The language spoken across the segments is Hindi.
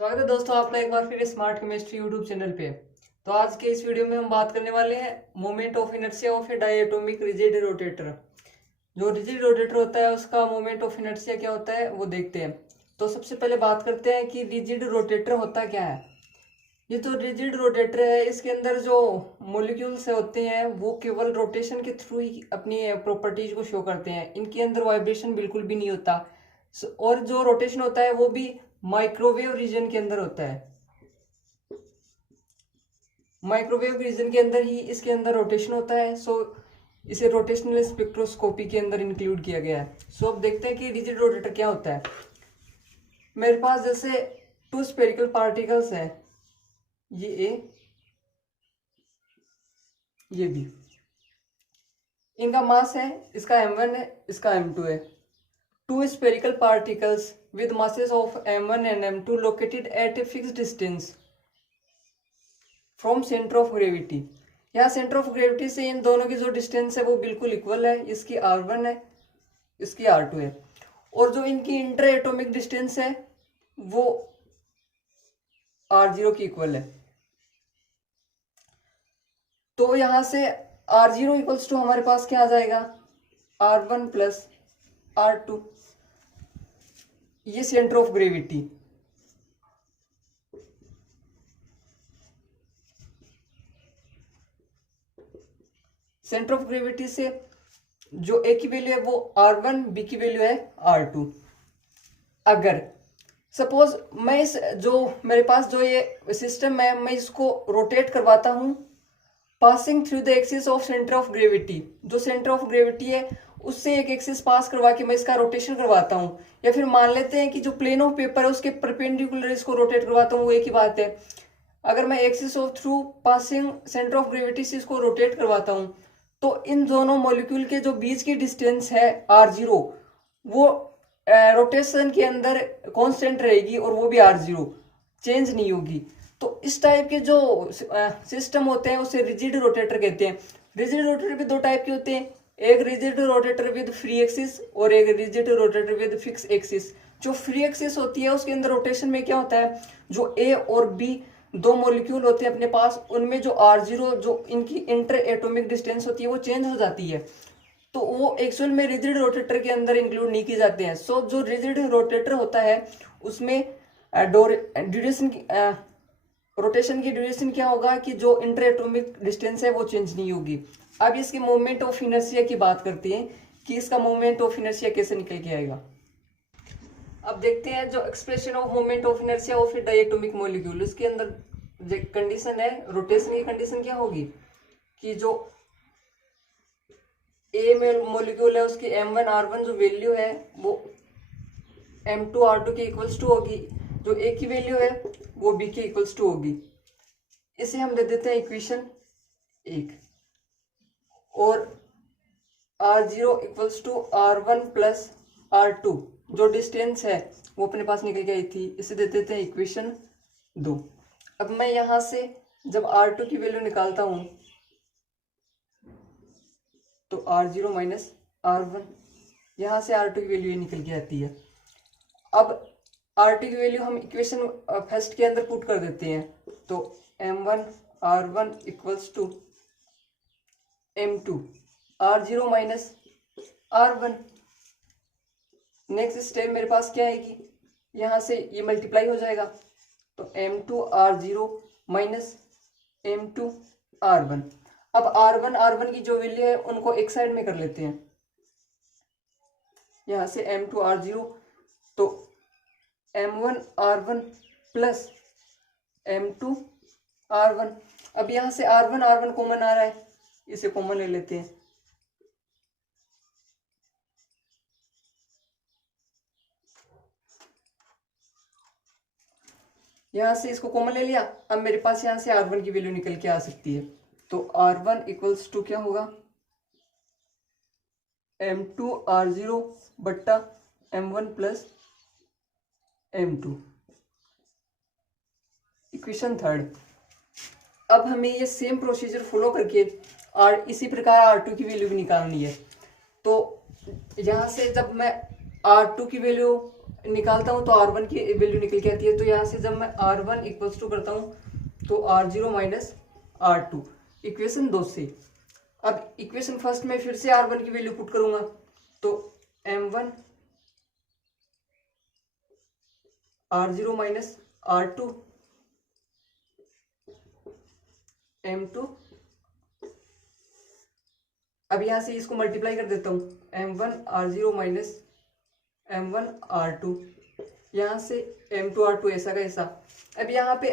स्वागत है दोस्तों आपका एक बार फिर स्मार्ट केमिस्ट्री यूट्यूब चैनल पे। तो आज के इस वीडियो में हम बात करने वाले हैं moment of inertia of a diatomic rigid rotator. जो रिजिड रोटेटर होता है उसका मोमेंट ऑफ इनर्शिया क्या होता है वो देखते हैं। तो सबसे पहले बात करते हैं कि रिजिड रोटेटर होता क्या है। ये जो रिजिड रोटेटर है इसके अंदर जो मोलिक्यूल्स होते हैं वो केवल रोटेशन के थ्रू ही अपनी प्रॉपर्टीज को शो करते हैं। इनके अंदर वाइब्रेशन बिल्कुल भी नहीं होता और जो रोटेशन होता है वो भी माइक्रोवेव रीजन के अंदर होता है। माइक्रोवेव रीजन के अंदर ही इसके अंदर रोटेशन होता है। इसे रोटेशनल स्पेक्ट्रोस्कोपी के अंदर इंक्लूड किया गया है। अब देखते हैं कि रिजिड रोटेटर क्या होता है। मेरे पास जैसे टू स्फेरिकल पार्टिकल्स हैं, ये ए ये बी। इनका मास है, इसका m1 है, इसका m2 है। Two spherical particles with masses of m1 and m2 located at a fixed distance from center of gravity। यहाँ सेंटर ऑफ ग्रेविटी से इन दोनों की जो डिस्टेंस है वो बिल्कुल इक्वल है। इसकी r1 है, इसकी r2 है। और जो इनकी इंटर एटॉमिक डिस्टेंस है वो r0 की इक्वल है। तो यहाँ से r0 इक्वल्स टू हमारे पास क्या आ जाएगा, r1 प्लस r2। ये centre of gravity. Centre of gravity से जो ए की वैल्यू है वो r1, बी की वैल्यू है r2। अगर सपोज मैं इस जो मेरे पास जो ये सिस्टम है मैं इसको रोटेट करवाता हूं passing through the axis of centre of gravity. जो सेंटर ऑफ ग्रेविटी है उससे एक एक्सिस पास करवा के मैं इसका रोटेशन करवाता हूँ। या फिर मान लेते हैं कि जो प्लेन ऑफ पेपर है उसके परपेंडिकुलर इसको रोटेट करवाता हूँ, वो एक ही बात है। अगर मैं axis of through passing centre of gravity से इसको रोटेट करवाता हूँ तो इन दोनों मॉलिक्यूल के जो बीच की डिस्टेंस है r0 वो रोटेशन के अंदर कांस्टेंट रहेगी और वो भी r0 चेंज नहीं होगी। तो इस टाइप के जो सिस्टम होते हैं उसे रिजिड रोटेटर कहते हैं। रिजिड रोटेटर भी दो टाइप के होते हैं, एक rigid rotator with free axis और एक rigid rotator with fix axis. जो फ्री एक्सिस होती है उसके अंदर रोटेशन में क्या होता है, जो ए और बी दो मॉलिक्यूल होते हैं अपने पास, उनमें जो r0 जो इनकी इंटर एटॉमिक डिस्टेंस होती है वो चेंज हो जाती है। तो वो एक्चुअल में रिजिड रोटेटर के अंदर इंक्लूड नहीं किए जाते हैं। जो रिजिड रोटेटर होता है उसमें ड्यूरेशन की रोटेशन की ड्यूरेशन क्या होगा कि जो इंटर एटॉमिक डिस्टेंस है वो चेंज नहीं होगी। अब इसके मोमेंट ऑफ इनर्शिया की बात करते हैं कि इसका मोमेंट ऑफ इनर्शिया कैसे निकल के आएगा। अब देखते हैं जो expression of moment of inertia of a diatomic molecule, उसके अंदर जो कंडीशन है रोटेशन की कंडीशन क्या होगी कि जो ए में मॉलिक्यूल है उसकी m1 r1 जो वैल्यू है वो m2 r2 के इक्वल्स टू होगी। जो ए की वैल्यू है वो बी के इक्वल्स टू होगी। इसे हम दे देते हैं इक्वेशन 1। और r0 equals to r1 plus r2 जो डिस्टेंस है वो अपने पास निकल के आई थी, इसे दे देते हैं इक्वेशन 2। अब मैं यहां से जब r2 की वैल्यू निकालता हूं तो r0 माइनस r1, यहां से r2 की वैल्यू निकल के आती है। अब r2 की वैल्यू हम इक्वेशन फर्स्ट के अंदर पुट कर देते हैं, तो m1 r1 equals to m2 r0 minus r1। Next step मेरे पास क्या आएगी, यहां से ये मल्टीप्लाई हो जाएगा, तो m2 r0 minus m2 r1। अब r1 की जो वैल्यू है उनको एक साइड में कर लेते हैं, यहां से m2 r0 तो m1 r1 plus m2 r1। अब यहां से r1 कॉमन आ रहा है, इसे कॉमन ले लेते हैं। यहां से इसको कॉमन ले लिया। अब मेरे पास यहां से r1 की वैल्यू निकल के आ सकती है, तो r1 इक्वल्स टू क्या होगा, m2 r0 बट्टा m1 प्लस m2। इक्वेशन 3। अब हमें ये सेम प्रोसीजर फॉलो करके इसी प्रकार r2 की वैल्यू भी निकालनी है। तो यहां से जब मैं R2 की वैल्यू निकालता हूँ तो R1 की वैल्यू निकल के आती है। तो यहाँ से जब मैं R1 इक्वल्स टू करता हूँ तो R0 माइनस R2 इक्वेशन 2 से। अब इक्वेशन फर्स्ट में फिर से R1 की वैल्यू पुट करूंगा तो M1 R0 minus R2 M2। अब यहां से इसको मल्टीप्लाई कर देता हूं M1 R0 minus M1 R2, यहां से M2 R2 ऐसा का ऐसा। अब यहाँ पे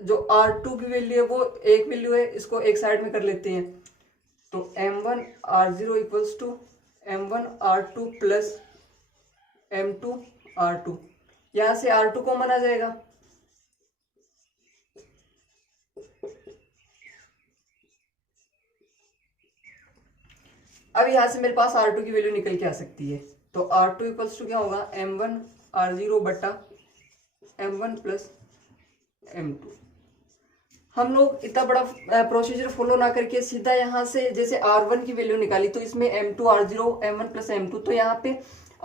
जो R2 की वैल्यू है वो एक वैल्यू है, इसको एक साइड में कर लेते हैं। तो M1 R0 equals to M1 R2 plus M2 R2, यहां से R2 कॉमन आ जाएगा। अब यहां से मेरे पास R2 की वैल्यू निकल के आ सकती है। तो R2 इक्वल्स टू क्या होगा M1 R0 बटा M1 प्लस M2। हम लोग इतना बड़ा प्रोसीजर फॉलो ना करके सीधा यहाँ से जैसे R1 की वैल्यू निकाली तो इसमें M2 R0 M1 plus M2, तो यहाँ पे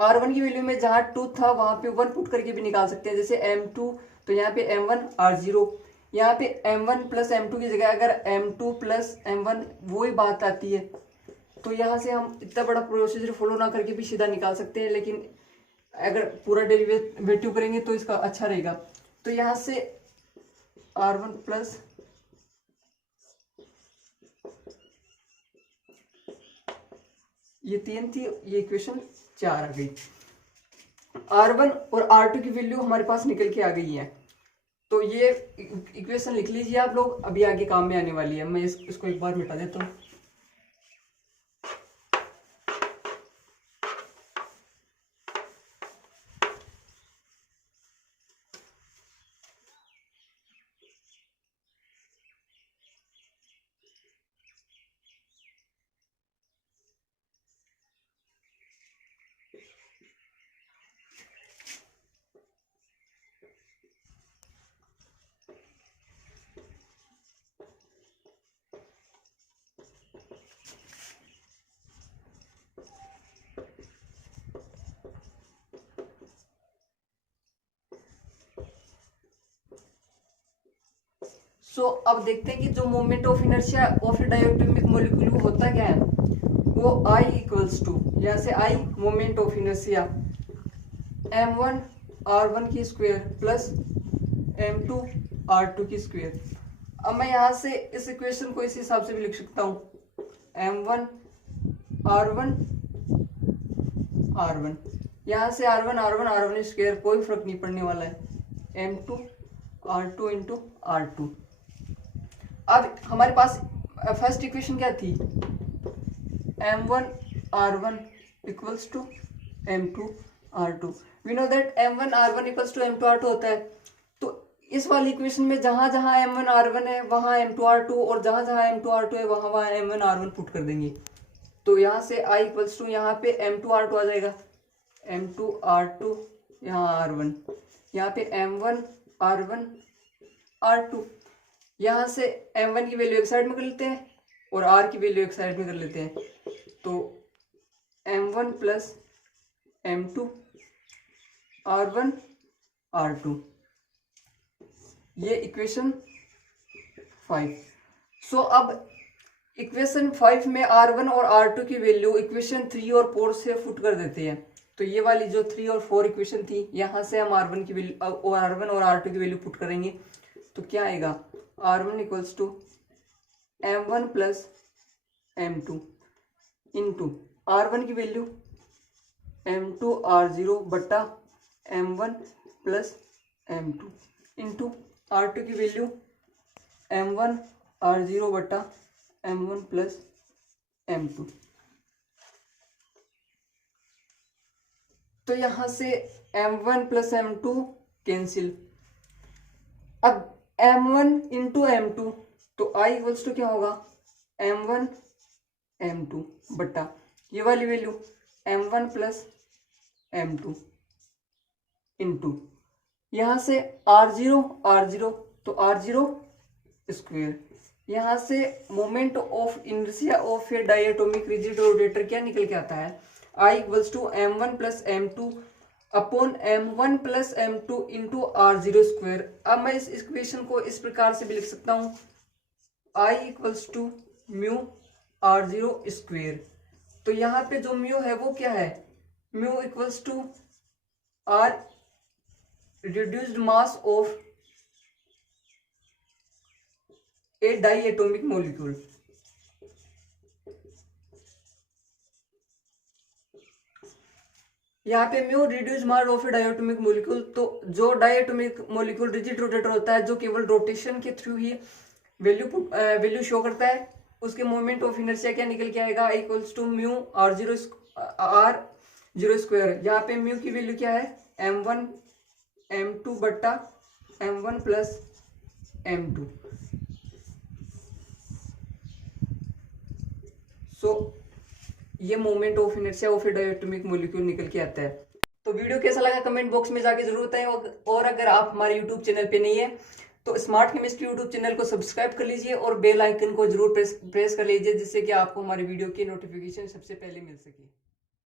R1 की वैल्यू में जहाँ 2 था वहां पे 1 पुट करके भी निकाल सकते हैं। जैसे M2 तो यहाँ पे M1 R0, यहाँ पे M1 प्लस M2 की जगह अगर M2 प्लस M1 वो ही बात आती है तो यहाँ से हम इतना बड़ा प्रोसीजर फॉलो ना करके भी सीधा निकाल सकते हैं, लेकिन अगर पूरा डेरिवेटिव करेंगे तो इसका अच्छा रहेगा। तो यहाँ से R1 प्लस ये 3 थी, ये इक्वेशन 4 आ गई। R1 और R2 की वैल्यू हमारे पास निकल के आ गई है। तो ये इक्वेशन लिख लीजिए आप लोग, अभी आगे काम में आने वाली है। मैं इसको एक बार मिटा देता हूँ। अब देखते हैं कि जो moment of inertia of diatomic molecule होता क्या है, वो I इक्वल्स टू, यहाँ से I moment of inertia M1 R1 की स्क्वायर प्लस M2 R2 की स्क्वायर। अब मैं यहाँ से इस इक्वेशन को इस हिसाब से भी लिख सकता हूँ M1 R1 R1, यहाँ से R1 स्क्वायर कोई फर्क नहीं पड़ने वाला है, M2 R2 इंटू R2। अब हमारे पास फर्स्ट इक्वेशन क्या थी, M1 R1 equals to M2 R2। We know that M1 R1 equals to M2 R2 होता है। तो इस वाली इक्वेशन में जहां जहां M1 R1 है वहां M2 R2, और जहां जहां M2 R2 है वहां वहां M1 R1 पुट कर देंगे। तो यहाँ से I इक्वल्स टू यहाँ पे M2 R2 आ जाएगा, M2 R2 यहाँ R1, यहाँ पे M1 R1 R2। यहाँ से M1 की वैल्यू एक साइड में कर लेते हैं और R की वैल्यू एक साइड में कर लेते हैं। तो M1 plus M2 R1 R2, ये इक्वेशन 5। अब इक्वेशन 5 में R1 और R2 की वैल्यू इक्वेशन 3 और 4 से पुट कर देते हैं। तो ये वाली जो 3 और 4 इक्वेशन थी, यहाँ से हम R1 की वैल्यू और R1 और R2 की वैल्यू पुट करेंगे। तो क्या आएगा, R1 equals to M1 plus M2 into R1 की वैल्यू M2 R0 बटा M1 plus M2 into R2 की वैल्यू M1 R0 बटा M1 प्लस M2। तो यहां से M1 प्लस M2 कैंसिल। अब M1 इंटू M2, तो I इक्वल्स टू क्या होगा, M1 M2 बटा ये वाली value M1 plus M2 into यहां से R0 R0, तो R0 स्क्वेयर यहाँ से moment of inertia of a diatomic rigid rotator क्या निकल के आता है, I equals to m1 plus m2 upon m1 plus m2 into r0 square. अब मैं इस इक्वेशन को इस प्रकार से भी लिख सकता हूँ, I equals to mu r0 square. तो यहाँ पे जो म्यू है वो क्या है, mu equals to r reduced mass of a diatomic molecule. यहाँ पे mu reduce mass of a diatomic molecule, तो जो डाइएटोमिक मॉलिक्यूल रिजिड रोटेटर होता है जो केवल रोटेशन के थ्रू ही वैल्यू शो करता है, उसके मोमेंट ऑफ इनर्शिया क्या निकल के आएगा, equals to mu r0 square. यहाँ पे म्यू की वैल्यू क्या है, m1 m2 बट्टा m1 प्लस m2। सो ये moment of inertia of a diatomic molecule निकल के आता है। तो वीडियो कैसा लगा कमेंट बॉक्स में जाके जरूर बताएं, और अगर आप हमारे यूट्यूब चैनल पे नहीं है तो स्मार्ट केमिस्ट्री यूट्यूब चैनल को सब्सक्राइब कर लीजिए और बेल आइकन को जरूर प्रेस कर लीजिए, जिससे कि आपको हमारे वीडियो की नोटिफिकेशन सबसे पहले मिल सके।